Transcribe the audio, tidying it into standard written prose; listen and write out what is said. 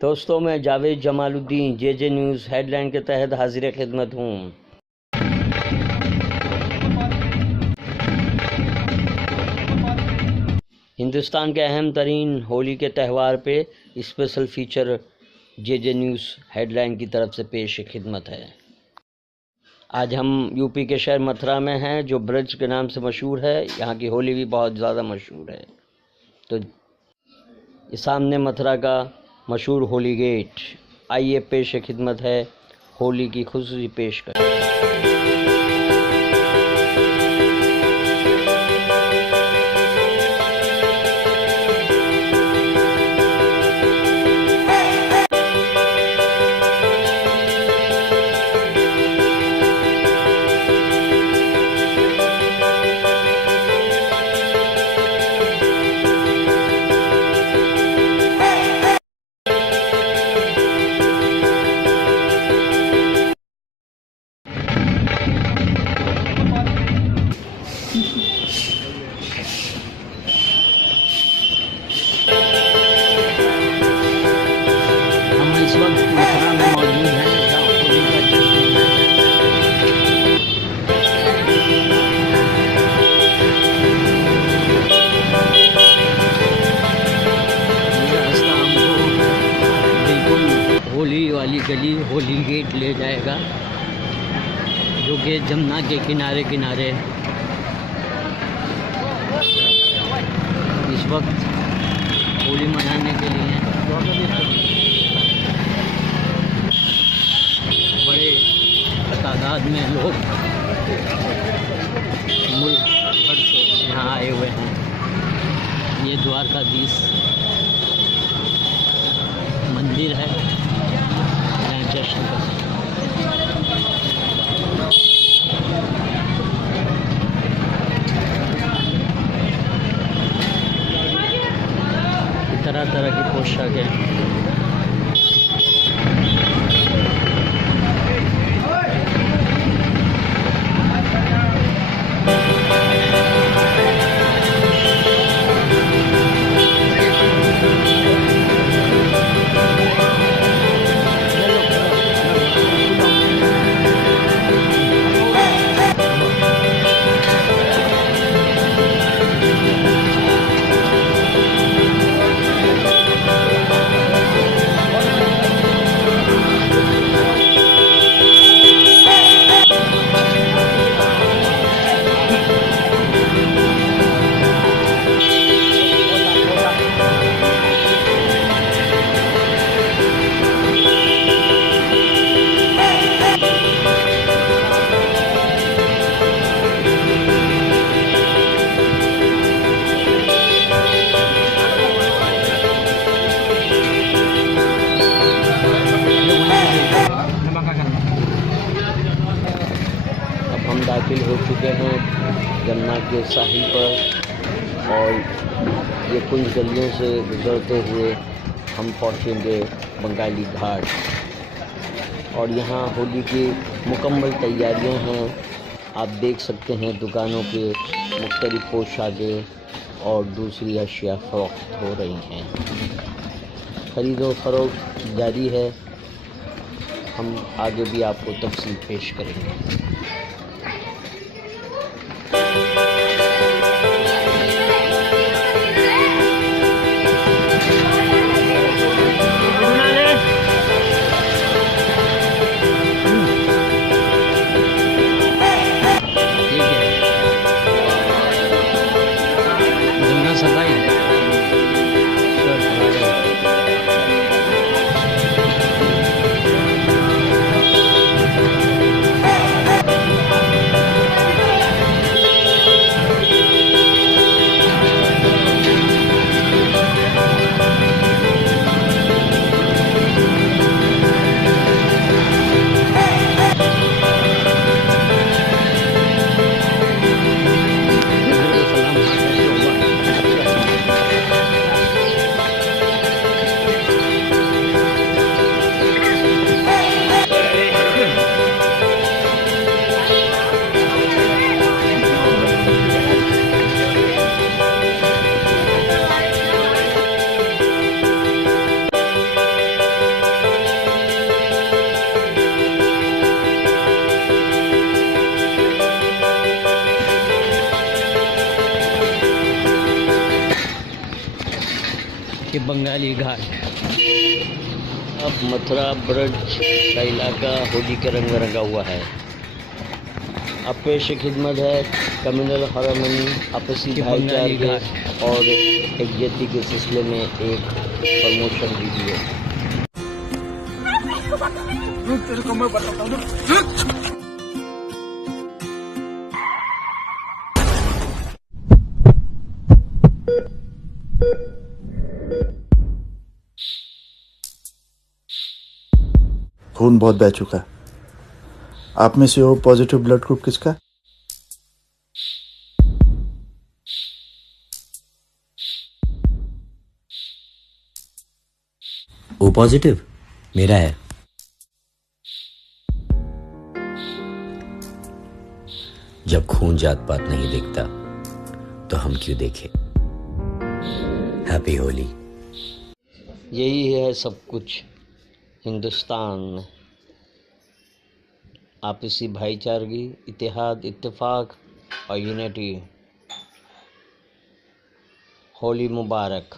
दोस्तों, मैं Javed Jamaluddin JJ news headline के तहत हाजिर खिदमत हूँ। हिंदुस्तान के अहम तरीन होली के त्यौहार पे special feature JJ news headline की तरफ से पेश खिदमत है। आज हम यूपी के शहर मथुरा में हैं, जो ब्रज के नाम से मशहूर है। यहाँ की होली भी बहुत ज़्यादा मशहूर है। तो ये सामने मथुरा का मशहूर होली गेट। आइए पेश खिदमत है होली की खुशबू पेशकश। हम इस वक्त मथुरा में मौजूद हैं, जहाँ होली का जश्न ये रास्ता हमको बिल्कुल होली वाली गली होली गेट ले जाएगा, जो कि जमुना के किनारे किनारे इस वक्त होली मनाने के लिए बड़े तादाद में लोग मुल्क भर से यहाँ आए हुए हैं। ये द्वारकाधीश मंदिर है, यहाँ जश्न का तरह तरह की पोशाक है। हम दाखिल हो चुके हैं जमुना के साहिल पर, और ये कुछ गलियों से गुजरते हुए हम पहुंचेंगे बंगाली घाट। और यहाँ होली की मुकम्मल तैयारियां हैं। आप देख सकते हैं दुकानों पे मुख्तलिफ पोशाकें और दूसरी अशिया फ़रोख्त हो रही हैं। ख़रीदो फरोख्त जारी है। हम आगे भी आपको तफसील पेश करेंगे। बंगाली घाट। अब मथुरा ब्रज का इलाका होली के रंग में रंगा हुआ है। अब पेश खिदमत है कम्युनल हार्मनी, आपसी भाईचारे और एकजहती के सिलसिले में एक प्रमोशन वीडियो। खून बहुत बह चुका है। आप में से ओ पॉजिटिव ब्लड ग्रुप किसका? ओ पॉजिटिव मेरा है। जब खून जात पात नहीं देखता तो हम क्यों देखें। हैप्पी होली। यही है सब कुछ हिंदुस्तान में। आपसी भाईचारगी, इत्तेहाद, इत्तेफाक और यूनिटी। होली मुबारक।